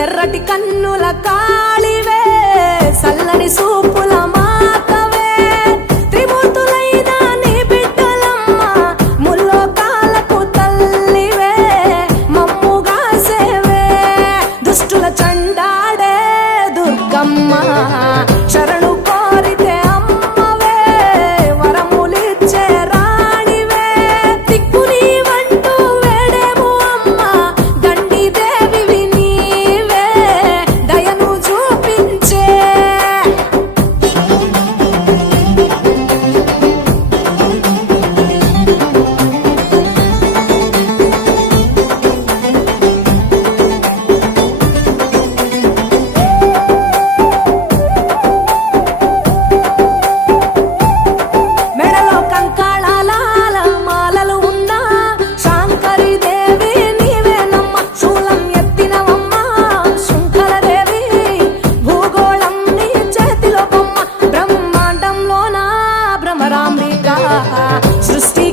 ఎర్రటి కన్నుల కాళివే సల్లని సూపుల మాతవే త్రిమూర్తులైన నీ బిడ్డలమ్మ ముల్లోకాలకు తల్లివే మమ్ముగా సేవే దుష్టుల చండాడే దుర్గమ్మ శరణు కోరితే అమ్మవే వరములిచ్చే రాణివే దిక్కు నీవంటూ వేడేము అమ్మ దండి దేవివి నీవే దయను చూపించే మెడలో కంకాళాల మాలలు ఉన్నా శాంకరి దేవి నీవేనమ్మ శూలం ఎత్తినవమ్మ శృంఖలదేవి భూగోళం నీ చేతిలో బొమ్మ బ్రహ్మాండంలోన భ్రమరాంబిక సృష్టి